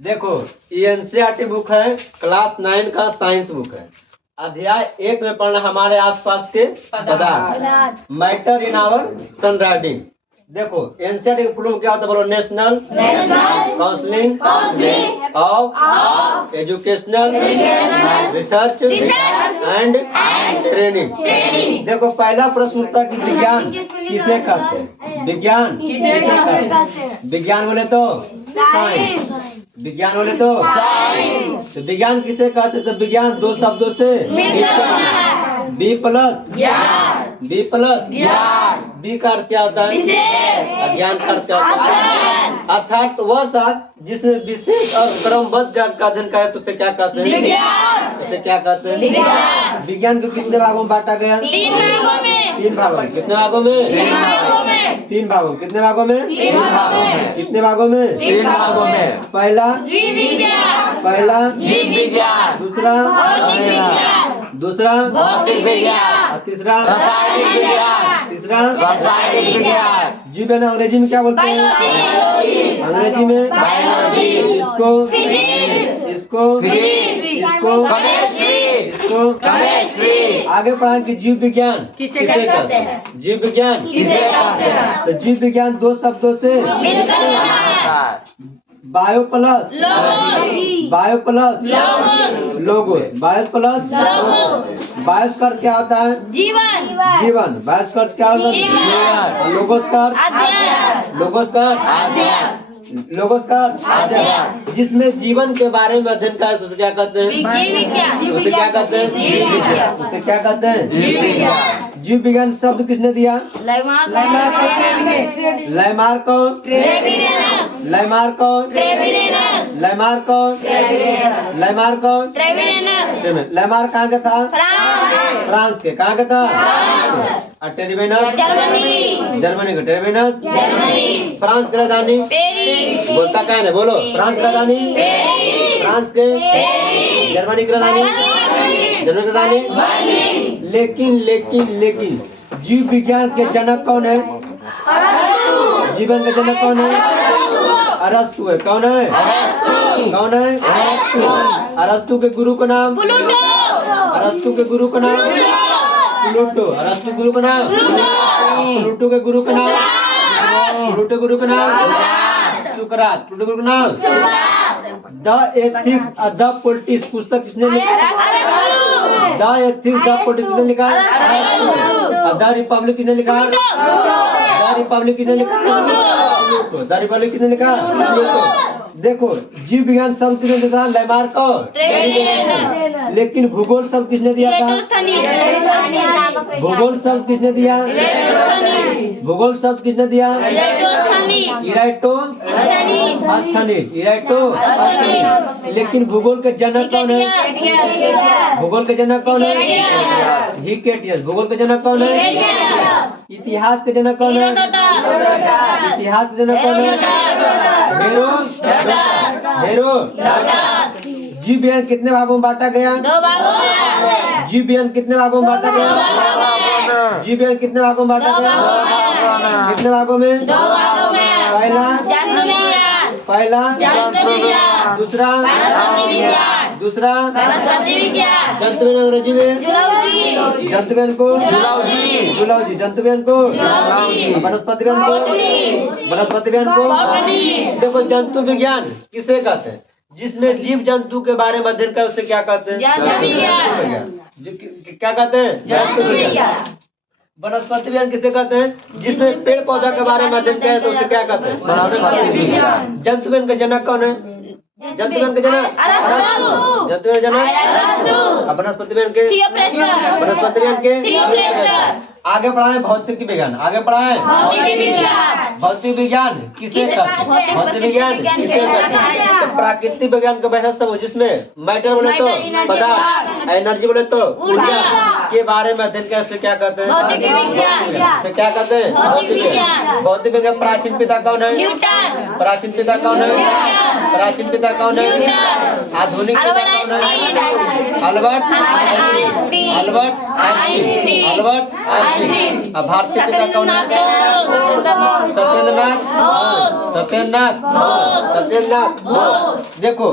देखो ये NCERT book है, क्लास 9 का साइंस बुक है। अध्याय 1 में पढ़ना हमारे आसपास के पदार्थ, मैटर इन आवर सराउंडिंग। देखो एनसीईआरटी के फुल क्या होता है, बोलो। National counselling of educational research and training. देखो पहला प्रश्न उत्तर की विज्ञान किसे कहते हैं? विज्ञान किसे कहते हैं? विज्ञान बोले तो साइंस, विज्ञान बोले तो साइंस। तो विज्ञान किसे कहते हैं? तो विज्ञान दो शब्दों से बी प्लस बी का अर्थ क्या होता है? ज्ञान का अर्थ क्या होता है? अर्थात वह शास्त्र जिसमें विशेष और क्रमबद्ध ज्ञान का अध्ययन का है तो उसे क्या कहते हैं? उसे क्या कहते हैं? विज्ञान को कितने भागों में बांटा गया? 3 भागों में। कितने भागों में? 3 भागों में। कितने भागों में? कितने भागों में? 3 भागों में। पहला जीव विज्ञान, दूसरा भौतिक विज्ञान, तीसरा रासायनिक विज्ञान। जीव विज्ञान अंग्रेजी में क्या बोलते हैं? अंग्रेजी में बायोलॉजी, इसको केमिस्ट्री। आगे पढ़ाएंगे जीव विज्ञान किसे कहते हैं? जीव विज्ञान किसे कहते हैं? तो जीव विज्ञान दो शब्दों से बायो प्लस लोगोस। बायोस का अर्थ क्या होता है? जीवन। बायोस का अर्थ क्या होता है? लोगोस का अर्थ जिसमें जीवन के बारे में अध्ययन का है उसे क्या कहते हैं? उसे क्या कहते हैं? जीव विज्ञान शब्द किसने दिया? लैमार्क कहाँ का था? फ्रांस के। कहाँ का था? जर्मनी का। टेरेबिनस फ्रांस की राजधानी बोलता क्या है? बोलो। फ्रांस की राजधानी फ्रांस के। जर्मनी की राजधानी। लेकिन जीव विज्ञान के जनक कौन है? जीवन के जनक कौन है? अरस्तु है। कौन है? अरस्तु के गुरु का नाम? अरस्तु के गुरु का नाम प्लूटो। अरस्तु गुरु का नाम प्लूटो के गुरु का नाम सुकरात। प्लूटो गुरु का नाम द एथिक्स द पॉलिटिक्स पुस्तक किसने लिखा? द एथिक्स द पॉलिटिक्स किसने लिखा? द रिपब्लिक किसने लिखा? द रिपब्लिक किसने लिखा? देखो जीव विज्ञान शब्द किसने दिया था? लैमार्क को। लेकिन भूगोल शब्द किसने दिया था? भूगोल शब्द किसने दिया? लेकिन भूगोल के जनक कौन है? हिकेटियस। भूगोल के जनक कौन है? इतिहास के जनक कौन है? जीव विज्ञान कितने भागों में बांटा गया? 2 भागों में। जीव विज्ञान कितने भागों में बांटा गया? जीव विज्ञान कितने भागों में बांटा गया? कितने भागों में? 2 भागों में। पहला दूसरा वनस्पति विज्ञान। जंतु विज्ञान अंग्रेजी में जूलॉजी। जंतु विज्ञान को जंतु विज्ञान को वनस्पति विज्ञान को। देखो जंतु विज्ञान किसे कहते हैं? जिसमें जीव जंतु के बारे में अध्ययन कर उसे क्या कहते हैं? क्या कहते हैं? जंतु विज्ञान। वनस्पति विज्ञान किसे कहते हैं? जिसमें पेड़ पौधा के बारे में अध्ययन किया है तो उसे क्या कहते हैं? वनस्पति विज्ञान। जंतु विज्ञान का जनक कौन है? जंतु विज्ञान के जनक जंतु विज्ञान जनक। वनस्पति विज्ञान के आगे पढ़ाएं भौतिक विज्ञान। भौतिक विज्ञान किसे कहते हैं? भौतिक विज्ञान किसे कहते हैं? तो प्राकृतिक विज्ञान का वैसा सब जिसमें मैटर बोले तो पदार्थ, एनर्जी बोले तो ऊर्जा के बारे में अध्ययन किया उसे क्या कहते हैं? क्या कहते हैं? भौतिक विज्ञान। प्राचीन पिता कौन है? प्राचीन पिता कौन है? आधुनिक पिता कौन है? Albert Einstein. भारतीय पिता कौन है? सत्येंद्रनाथ। सत्येंद्रनाथ बोस। सत्येंद्रनाथ बोस। देखो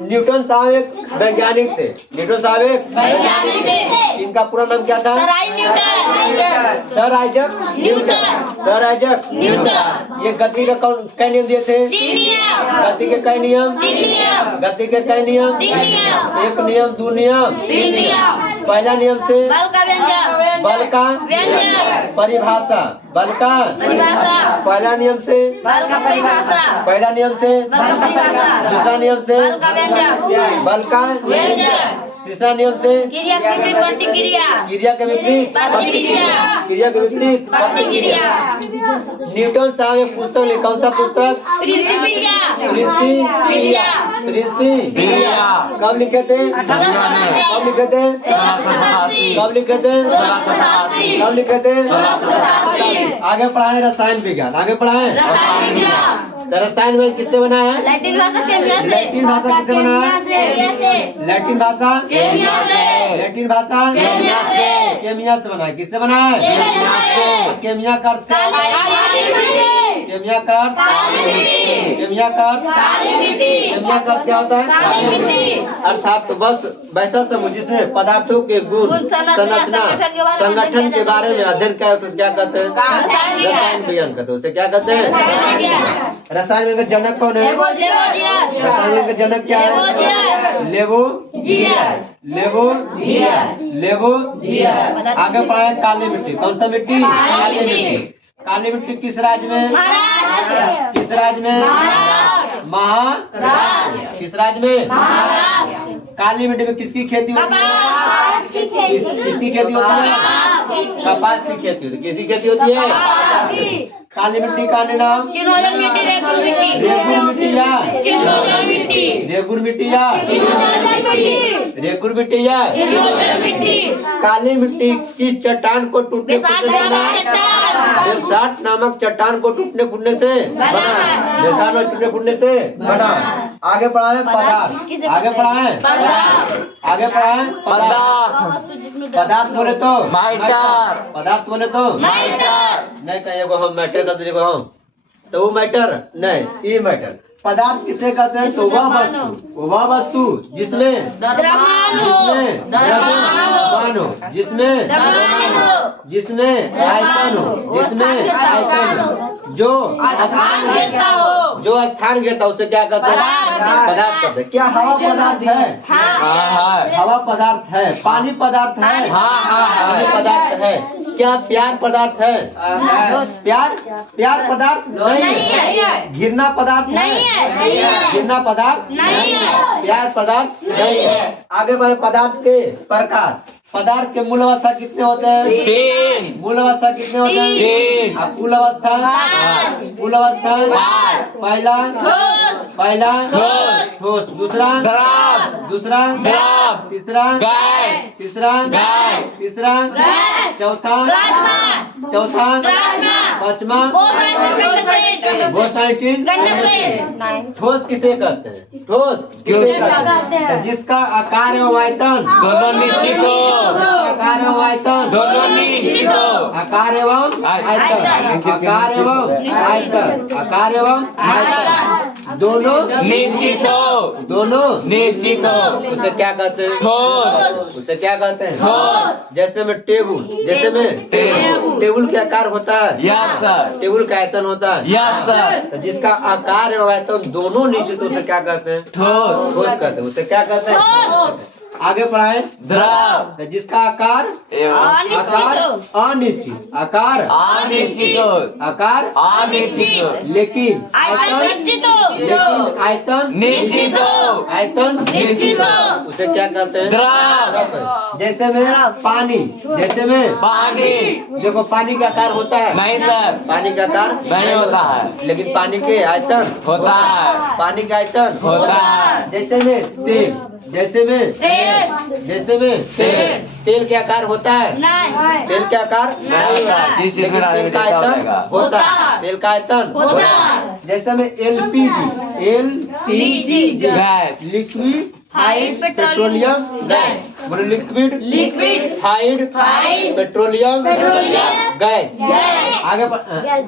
न्यूटन साहब एक वैज्ञानिक थे। न्यूटन साहब एक वैज्ञानिक थे। इनका पूरा नाम क्या था? Sir Isaac Newton. Sir Isaac Newton. Sir Isaac Newton. ये गति का कौन कै नियम दिए थे? तीन नियम। गति के कै नियम? तीन नियम। गति के कै नियम? तीन नियम। एक नियम, दो नियम, तीन नियम। पहला नियम से बल का व्यंजक। बल का व्यंजक। परिभाषा। बल का परिभाषा। पहला नियम से बल का परिभाषा। पहला नियम से बल का परिभाषा। दूसरा नियम से बल का व्यंजक। बल का व्यंजक। तीसरा नियम से क्रिया के विपरीत प्रतिक्रिया। क्रिया के विपरीत प्रतिक्रिया। क्रिया के विपरीत प्रतिक्रिया। न्यूटन साहब एक पुस्तक लिखा। कौन सा पुस्तक? प्रिंसिपिया। प्रिंसिपिया। प्रिंसिपिया कब लिखे थे? कब लिखे थे? कब लिखे थे? कब लिखे थे? आगे पढ़ाए रसायन विज्ञान। आगे पढ़ाए रसायन विज्ञान। रसायन में किससे बना है? लैटिन भाषा केमिया से। लैटिन भाषा किससे बना है? लैटिन भाषा केमिया से। लैटिन भाषा केमिया से। केमिया से बना है। किससे बना है? केमिया से। केमिया का अर्थ क्या है? केमिया का अर्थ केमिया का अर्थ केमिया का अर्थ क्या होता है? अर्थात तो बस वैसा समझ जिसमें पदार्थों के गुण, संरचना, संगठन के बारे में अध्ययन किया तो क्या कहते हैं? रसायन विज्ञान कहते हैं। उसे क्या कहते हैं? रसायन विज्ञान का जनक कौन है? रसायन विज्ञान का जनक क्या है? लेवो लेवो लेवो। आगे पढ़ाए काली मिट्टी। कौन सा मिट्टी? काली मिट्टी। काली मिट्टी किस राज्य में? किस राज्य में? महाराष्ट्र। किस राज्य में? काली मिट्टी में किसकी खेती होती है? किसकी खेती होती है? कपास की खेती होती है। किसकी खेती होती है? काली मिट्टी का अन्य नाम? चिनोजन मिट्टी। रेगुर मिट्टी। रेगुर मिट्टी या चिनोजन मिट्टी। रेगुर मिट्टी या चिनोजन मिट्टी। रेगुर मिट्टी या चिनोजन मिट्टी। काली मिट्टी की चट्टान को टूटने फूटने से बेसाल्ट नामक चट्टान को टूटने फूटने से बना। बेसाल्ट और टूटने फूटने से बना। आगे बढ़ाए पदार्थ। आगे बढ़ाए आगे बढ़ाए पदार्थ। पदार्थ बोले तो पदार्थ बोले तो नहीं कहिए हम मैटर कर दीजिएगा हम तो वो मैटर नहीं ये मैटर। पदार्थ किसे कहते हैं? तो वह वस्तु जिसमें द्रव्यमान हो, जिसमें आयतन हो, जो स्थान घेरता उसे क्या कहते हैं? पदार्थ कहते हैं। क्या हवा पदार्थ है? हवा पदार्थ है। पानी पदार्थ है। पानी पदार्थ है। क्या प्यार पदार्थ है? प्यार पदार्थ नहीं है। घिरना पदार्थ नहीं है। घिरना पदार्थ नहीं है। प्यार पदार्थ नहीं है। आगे बढ़े पदार्थ के प्रकार। पदार्थ के मूल अवस्था कितने होते हैं? 3। मूल अवस्था कितने होते हैं? 3। अब कुल अवस्था? 5। कुल अवस्था? 5। पहला ठोस। दूसरा तीसरा चौथा पांचवा बोसाइटिन। ठोस किसे कहते हैं? ठोस किसे कहते हैं? जिसका आकार एवं आयतन दोनों निश्चित हो। आकार एवं आयतन दोनों निश्चित हो। आकार एवं आयतन आकार एवं आयतन आकार एवं आयतन दोनों निश्चित हो। दोनों निश्चित हो। उसे क्या कहते हैं? ठोस। उसे क्या कहते हैं? ठोस। जैसे में टेबुल टेबुल के आकार होता है। Yes sir. टेबुल का आयतन होता है। Yes sir. तो जिसका आकार एवं आयतन दोनों निश्चित उसे क्या कहते हैं? ठोस। ठोस कहते हैं। उसे क्या कहते हैं? आगे बढ़ाए द्रव। तो जिसका आकार अनिश्चित आकार अनिश्चित हो। आकार अनिश्चित हो। लेकिन आयतन निश्चित हो। आयतन निश्चित हो। उसे क्या कहते हैं? द्रव। जैसे में पानी जैसे में पानी। देखो पानी का आकार होता है। नहीं सर। पानी का आकार नहीं होता है। लेकिन पानी के आयतन होता है। पानी का आयतन होता है। जैसे में तेल जैसे में तेल के आकार होता है। तेल के आकार नहीं होता। जिस लेकिन में तेल का आयतन होता है। तेल का आयतन होता है। जैसे में LPG gas. Liquefied petroleum gas बोलो liquid, liquid, fried, fried, petroleum, petroleum, gas. Gas, आगे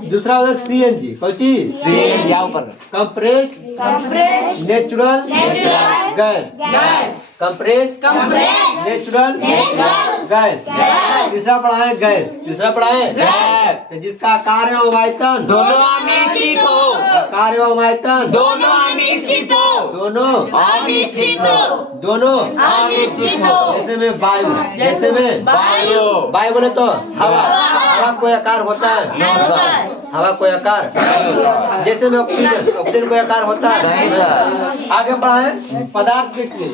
दूसरा होगा सीएनजी, कौन चीज? सीएनजी ऊपर compressed compressed, natural natural, gas, gas, compressed compressed, natural natural gas. Gas. तीसरा पढ़ा है गैस, तीसरा पढ़ा है गैस। जिसका आकार एवं आयतन दोनों अनिश्चित हो, आकार एवं आयतन दोनों अनिश्चित हो, दोनों अनिश्चित हो, दोनों अनिश्चित हो, जैसे में वायु, जैसे में वायु, वायु बोले तो हवा, हवा कोई आकार होता है? नहीं होता है। हवा कोई आकार नहीं होता है। जैसे में ऑक्सीजन, ऑक्सीजन कोई आकार होता है? नहीं सर। आगे बढ़ा है पदार्थ के,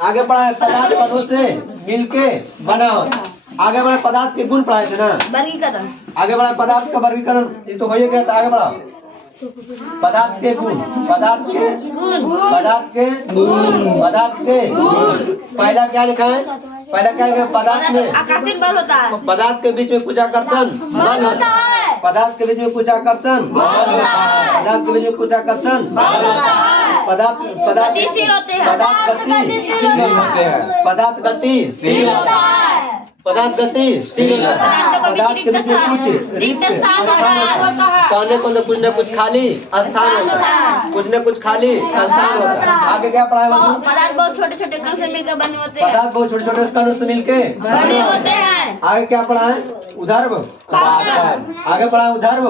आगे बढ़ा है पदार्थ पदों से मिलके बना होता है। आगे बढ़ा पदार्थ के गुण पढ़ाए थे ना, वर्गीकरण, आगे बढ़ा पदार्थ का वर्गीकरण, ये तो हो ही गया था। आगे बढ़ा पदार्थ के गुण, पदार्थ के गुण, पदार्थ के पदार्थ के पहला क्या लिखा है? पहला क्या लिखा है? पदार्थ में आकर्षण बल होता है, पदार्थ के बीच में कुछ आकर्षण बल होता है, पदार्थ के बीच में कुछ आकर्षण बल होता है, पदार्थ के बीच में कुछ आकर्षण बल होता है, पदार्थ पदार्थ गतिशील होते हैं, पदार्थ गतिशील होते हैं। पदार्थ गतिशील होता है, पदार्थ गतिशील पदार्थों का पदार्थ के बीच में कुछ रिक्त स्थान होता है, कहने को तो कुछ न कुछ खाली स्थान होता है, कुछ न कुछ खाली स्थान होता है। आगे क्या पढ़ा है? पदार्थ बहुत छोटे छोटे कण से मिलकर बने होते हैं, पदार्थ बहुत छोटे छोटे कणों से मिलके बने होते हैं, आगे क्या पढ़ा है? उदाहरण पाचन, आगे पढ़ा है उदाहरण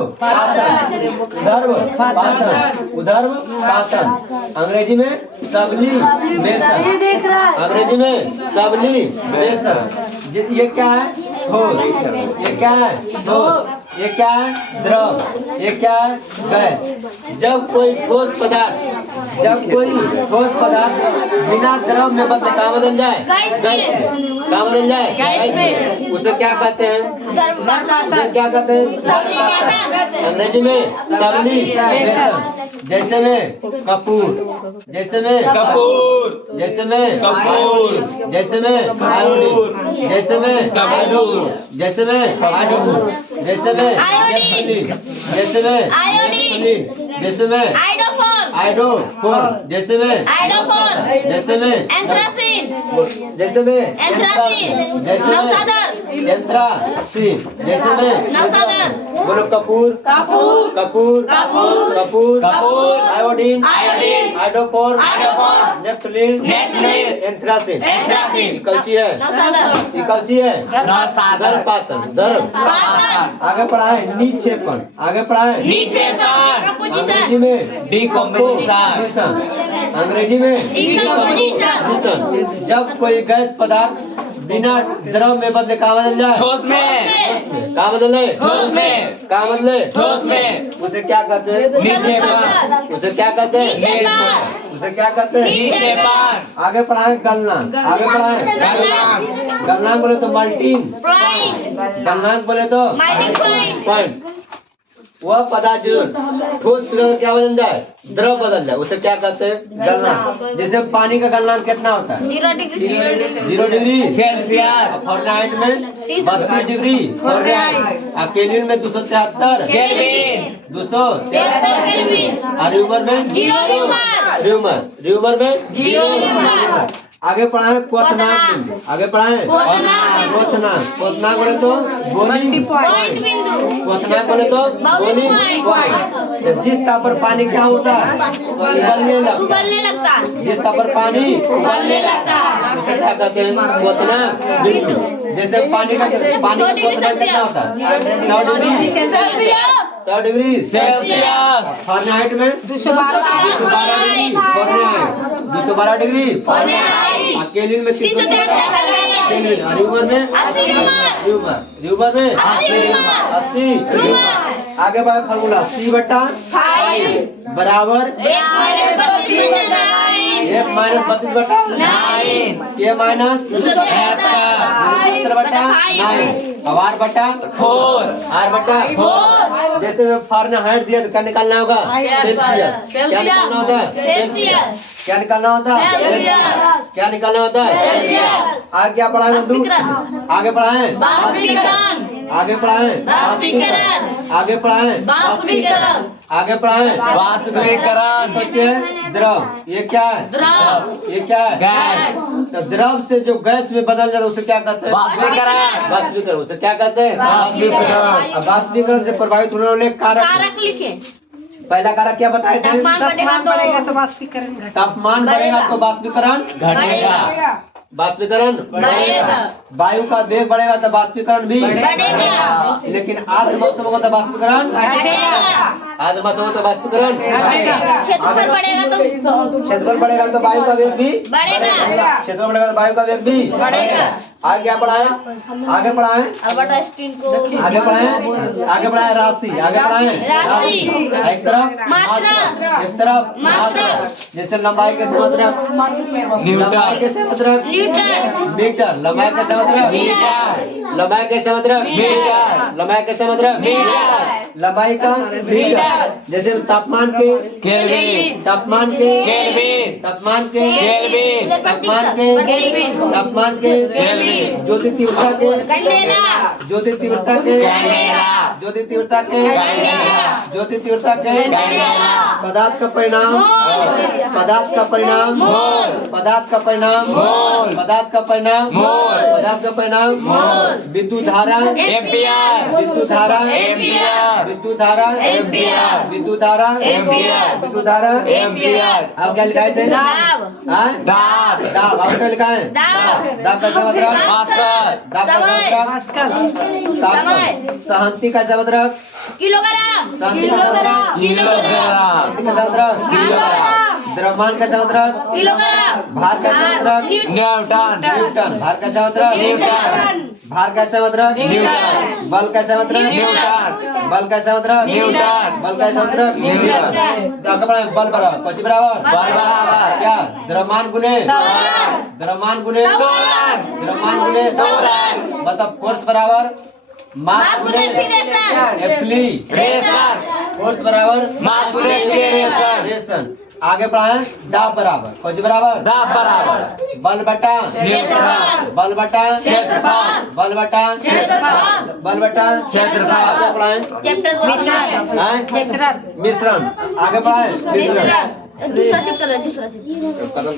उदाहरण पाचन, अंग्रेजी में सब्लिमेशन, अंग्रेजी में सब्लिमेशन। ये क्या है? ठोस, ये क्या है? ठोस, ये क्या है? द्रव, ये क्या है? गैस। जब कोई ठोस पदार्थ बिना द्रव में बदले कहाँ बदल जाए? गैस में। कहाँ बदल जाए? गैस में। उसे क्या कहते हैं? उसे क्या कहते हैं? सब्लिमेशन, अंग्रेजी में सब्लिमेशन। जैसे में कपूर, जैसे में कपूर, जैसे में कपूर, जैसे में आयोडीन, जैसे में कपूर, जैसे में आयोडीन, जैसे में आयोडीन, जैसे में आयोडीन, जैसे में आइडोफोर, आइडोफोर, जैसे में आइडोफोर, जैसे में एंथ्रासिन, जैसे में एंथ्रासिन, जैसे में नवसादर, एंथ्रासिन, जैसे में नवसादर, बोलो कपूर, कपूर, कपूर, कपूर, कपूर, कपूर, iodine, iodine, iodophor, iodophor, naphthalene, naphthalene, anthracene, anthracene, ये कौची है? नवसादर, ये कौची है? नवसादर, दर्पातन, दर्प। पाचन, आगे पढ़ा है नीचेपन, आगे पढ़ा है नीचेपन, अंग्रेजी में डिकम्पोजिशन, अंग्रेजी में डिकम्पोजिशन, जब कोई गैस पदार्थ बिना द्रव में बदले कहाँ बदल जाए? ठोस में, कहाँ बदले? ठोस में, कहाँ बदले? ठोस में, उसे क्या कहते हैं? नीचेपन, उसे क्या कहते हैं? नीचेपन, उसे क्या कहते हैं? नीचेपन, आगे पढ़ा है गलनांक, आगे पढ़ा है गलनांक, गलनांक बोले तो मल्टीन, फ्लाइंग, गलनांक बोले तो माइटिंग फ्लाइंग, पॉइंट। वह पदार्थ जो ठोस पिघल क्या बदल जाए? द्रव बदल जाए, उसे क्या कहते हैं? गलनांक। जैसे पानी का गलनांक कितना होता है? 0 डिग्री, 0 डिग्री सेल्सियस, फॉरेनहाइट में 32 डिग्री फॉरेनहाइट, और केल्विन में 273 केल्विन, 273 केल्विन, और र्यूमर में 0 र्यूमर, र्यूमर में 0 र्यूमर, आगे पढ़ा है क्वथनांक, आगे पढ़ा है क्वथनांक बोले तो बोइलिंग पॉइंट बिंदु, क्वथनांक बोले तो बोइलिंग पॉइंट। जिस ताप पर पानी क्या होता है? उबलने लगता है। उबलने लगता है, जिस ताप पर पानी उबलने लगता है, उसे क्या कहते हैं? क्वथनांक बिंदु। जैसे पानी का क्वथनांक कितना होता है? 100 degree Celsius, 100 degree Celsius, Fahrenheit में 212 degree Fahrenheit, 212 degree Fahrenheit, kelvin में 373 केल्विन, और र्यूमर में 80 र्यूमर, र्यूमर में 80 र्यूमर, 80 र्यूमर। आगे बढ़ा फॉर्मूला C बटा 5 बराबर 1 - 32 बटा 9, 1 माइनस 32 बटा 9, K माइनस 273 बटा 9, अब R बटा 4, R बटा 4, जैसे मैं फॉरेनहाइट दिया तो क्या निकालना होगा? सेल्सियस। क्या निकालना होता है? सेल्सियस, क्या निकालना होता है? सेल्सियस, क्या निकालना होता है? सेल्सियस, आगे क्या पढ़ा है? वाष्पीकरण, आगे पढ़ा है वाष्पीकरण, आगे पढ़ा है वाष्पीकरण, आगे पढ़ाएं। वाष्पीकरण। आगे पढ़ाएं। वाष्पीकरण। बच्चे द्रव, ये क्या है? द्रव। ये क्या है? गैस। तो द्रव से जो गैस में बदल जाता है उसे क्या कहते हैं? वाष्पीकरण। वाष्पीकरण। उसे क्या कहते हैं? वाष्पीकरण। अब वाष्पीकरण से प्रभावित होने वाले कारक। कारक लिखे। पहला कारक क्या बताए थे? तापमान बढ़ेगा तो वाष्पीकरण घटेगा। तापमान बढ़ेगा तो वाष्पीकरण घटेगा। वाष्पीकरण बढ़ेगा। वायु का वेग बढ़ेगा तो वाष्पीकरण भी बढ़ेगा। लेकिन आर्द्र मौसम होगा तो वाष्पीकरण आर्द्र मौसम होगा तो वाष्पीकरण क्षेत्रफल बढ़ेगा तो क्षेत्रफल बढ़ेगा तो वायु का वेग भी बढ़ेगा। क्षेत्रफल बढ़ेगा तो वायु का वेग भी बढ़ेगा। आगे क्या पढ़ाएं? आगे पढ़ाएं। अल्बर्ट आइंस्टीन को आगे पढ़ाएं। आगे पढ़ाएं राशि। आगे पढ़ाएं राशि। एक तरफ मात्रा। एक तरफ मात्रा। जैसे लंबाई के समुद्रक लंबाई के समुद्रक न्यूटन। मीटर लंबाई के समुद्रक मीटर। लंबाई के समुद्रक मीटर। लंबाई के समुद्रक मीटर। लंबाई का मीटर। जैसे तापमान के केल्विन। तापमान के केल्विन। तापमान के केल्विन। तापमान के तापमान के केल्विन। ज्योति तीव्रता के कैंडेला। ज्योति तीव्रता के कैंडेला। ज्योति तीव्रता के कैंडेला। ज्योति तीव्रता के कैंडेला। पदार्थ का परिणाम मोल। पदार्थ का परिणाम मोल। पदार्थ का परिणाम मोल। पदार्थ का परिणाम मोल। पदार्थ का परिणाम मोल। विद्युत धारा एम्पियर। विद्युत धारा एम्पियर। विद्युत धारा एम्पियर। विद्युत धारा एम्पियर। विद्युत धारा एम्पियर। आप क्या लिखाए थे? दाब। हाँ? दाब। दाब। आप क्या लिखाए? दाब। दाब का मतलब भास्कर। दाब का समय। सहंती का मतलब किलोग्राम। सहंती का मतलब किलोग्राम। सहंती का मतलब किलोग्राम। द्रव्यमान का मतलब किलोग्राम। भार का मतलब न्यूटन। न्यूटन। भार का मतलब न्यूटन। भार का मतलब न्यूटन। बल का मतलब न्यूटन। बल का मतलब न्यूटन। बल का मतलब न्यूटन। तो आपका बल बराबर कौन बराबर बल बराबर क्या? द्रव्यमान गुने त्वरण। द्रव्यमान गुने त्वरण। द्रव्यमान गुने त्वरण। मतलब फोर्स बराबर मास मास गुने गुने एक्सीलरेशन। एक्सीलरेशन। फोर्स बराबर मास गुने एक्सीलरेशन। एक्सीलरेशन। आगे बढ़ाएं। दाब बराबर कौन बराबर दाब बराबर बल बटा क्षेत्रफल। बल बटा क्षेत्रफल। बल बटा क्षेत्रफल। बल बटा क्षेत्रफल। आगे बढ़ाएं। चैप्टर हाँ? मिश्रण। आगे बढ़ाएं। दूसरा चैप्टर है। दूसरा चैप्टर करो।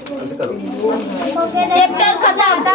चैप्टर खत्म।